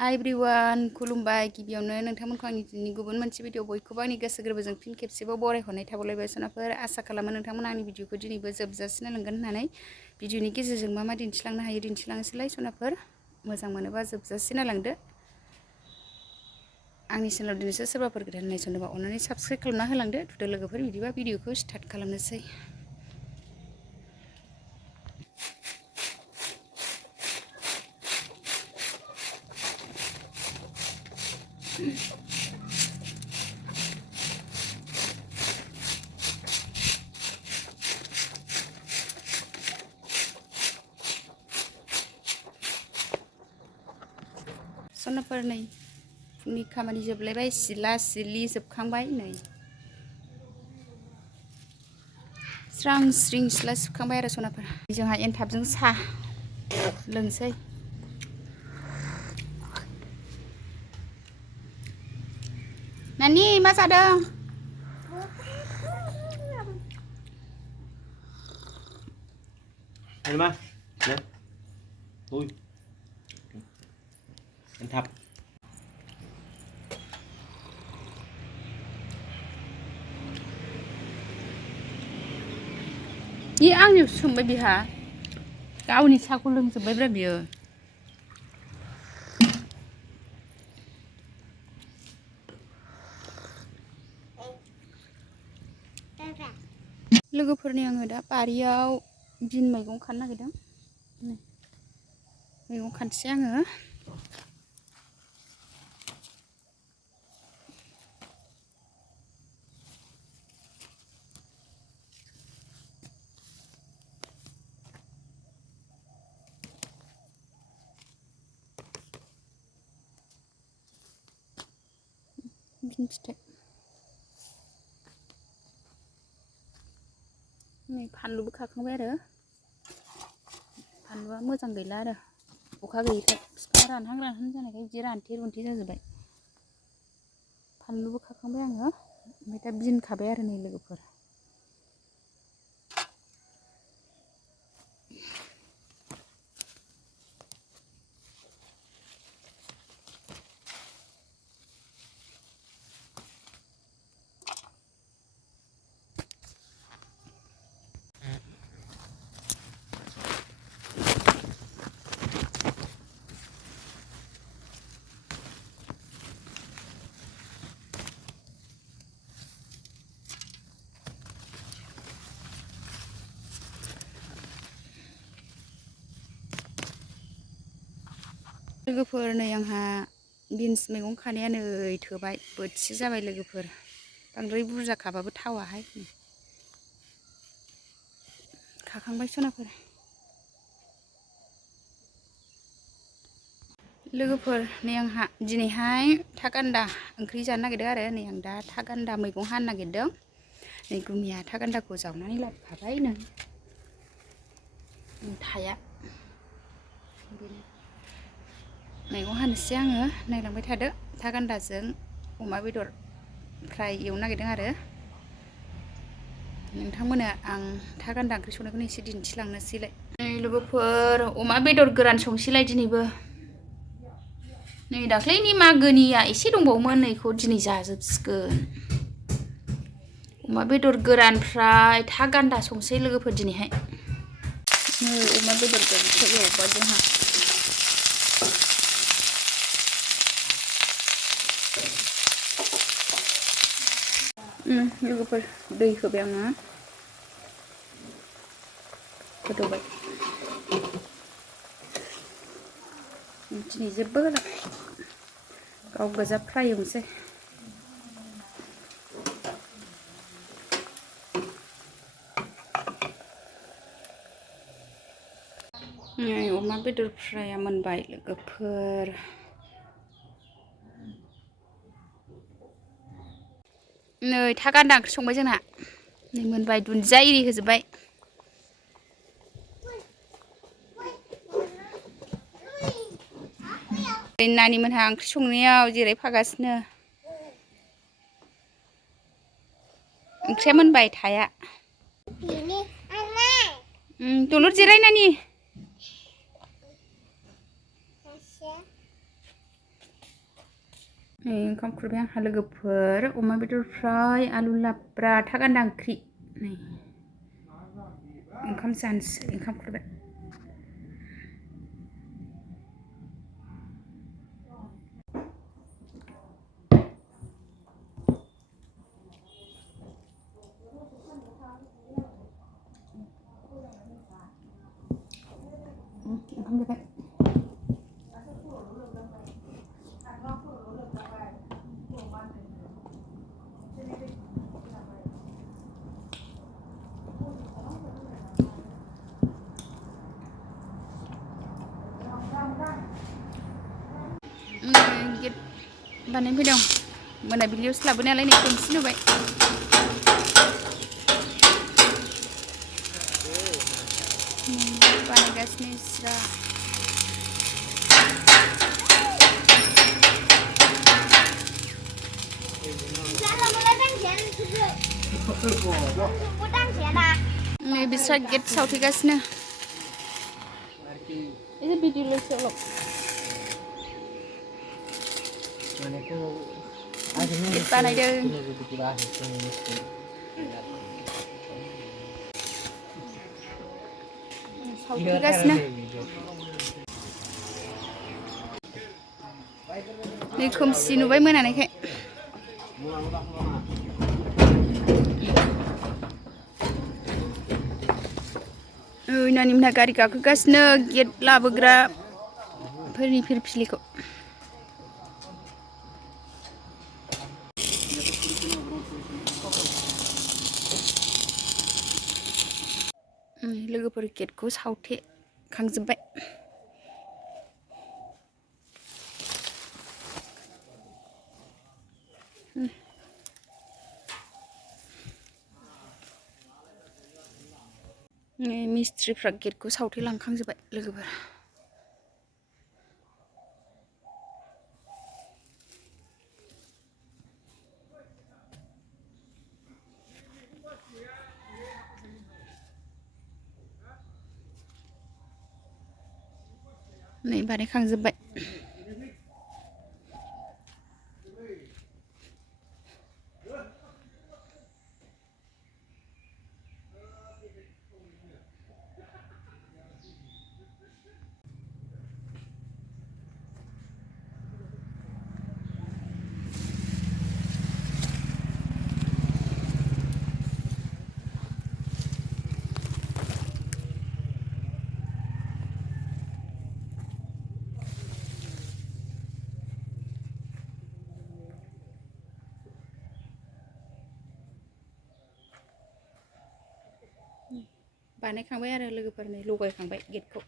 हाय एभ्रिवान खुलुमबाय गिबियावनो नोंथांमोनखौ आंनि दिनैनि गुबुन मोनसे भिडिअ बयखौबो आंनि गोसो गोरबोजों फिन खेबसेबाव बरायहरनाय थाबावलायबाय सनाफोर आसा खालामो नोंथांमोना आंनि भिडिअखौ दिनैबो जोबजासिम नायलांगोन होननानै भिडिअनि गेजेरजों मा दिन्थिलांनो हायो दिन्थिलांसैलाय सनाफोर मोजां मोनोबा जोबजासिम नायलांदो आंनि चेनेलाव दिनैसो सोरबाफोर गोदान नायसनोबा अननानै साबस्क्राइब खालामना होलांदो थुदो लोगोफोर बिदिबा भिडिअखौ स्टार्ट खालामनोसै सनाफोर नै फुंनि खामानि जोबलायबाय सिला सिलि जोबखांबाय नै स्रां स्रिं सिला सिबखांबाय आरो सनाफोर जोंहा एनथाबजों साहा लोंसै नानि मा जादों Ano ba? Ne? Uy. Mantap. Ini आंनि सोंबाय बिहा गावनि साहाखौ लोंजोब्बायब्रा बियो लोगोफोरनि आङो दा बारियाव बिन मैगं खानो नागिरदों मैगं खानोसै आङो बिन फिथाइ नै फानलुबो खाखांबाय आरो फानलुआ मोजां गैला आरो अखा गैयैखाय बिफाङा रानहां जानायखाय बिदि रानथे रुन्थे जाजोब्बाय फानलुबो खाखांबाय आङो ओमफ्राय दा बिन खाबाय आरो नै लोगोफोर लोगोफोर नै आंहा बिन्स मैगं खानाया नै थोबाय बोथिसे जाबाय लोगोफोर बांद्राय बुरजा खाबाबो थावाहाय खाखांबाय सनाफोर लोगोफोर नै आंहा दिनैहाय था गान्दा ओंख्रि जानो नागिरदों आरो नै आं दा था गान्दा मैगं हानो नागिरदों नै गुमिया था गान्दाखौ जावनानै लाबोखाबाय नै थाया मैगं हानोसै आङो नायलांबाय थादो था गान्दाजों अमा बेदर फ्राय एवनो नागिरदों आरो नोंथांमोना आं था गान्दा ओंख्रि संनायखौनो एसे दिन्थिलांनोसैलाय नै लोगोफोर अमा बेदर गोरान संसैलाय दिनैबो नै दाख्लैनि मागोनिया एसे दंबावोमोन नैखौ दिनै जाजोबसिगोन अमा बेदर गोरान फ्राय था गान्दा संसै लोगोफोर दिनैहाय नै अमा बेदर गोरानखौ एवबाय जोंहा लोगोफोर दै होबाय आङो गोदौबाय दिनै जेबो होला गाव गोजा फ्राय एवनोसै नै अमा बेदर फ्राया मोनबाय लोगोफोर नै था गान्दा ओंख्रि संबाय जोंना नै मोनबाय दुन्दिया एरि होजोब्बाय नानि मोनहा ओंख्रि संनायाव जिरायफागासिनो ओंख्रिया मोनबाय थाया दलर जिराय नानि ओंखाम खुरबाय आंहा लोगोफोर अमा बेदर फ्राय आलु लाब्रा था गान्दा ओंख्रि नै ओंखाम जानोसै ओंखाम खुरबाय ओंखाम जाबाय गेट बानायफैदों मोनाबिलियावसो लाबोनायालाय नै खोमसि नुबाय बानायगासिनो जिरा नै बिस्रा गेट सावथेगासिनो एसे भिडिअ'ल'सो बानायदों सावथेगासिनो नै खोमसि नुबाय मोनानायखाय नानि मोनहा गारि गाखोगासिनो गेट लाबोग्राफोरनि फिरफिलिखौ लोगोफोर गेटखौ सावथेखांजोब्बाय मिस्ट्रिफ्रा गेटखौ सावथेलांखांजोब्बाय लोगोफोर नै बानायखांजोब्बाय बानायखांबाय आरो लोगोफोर नै लगायखांबाय गेटखौ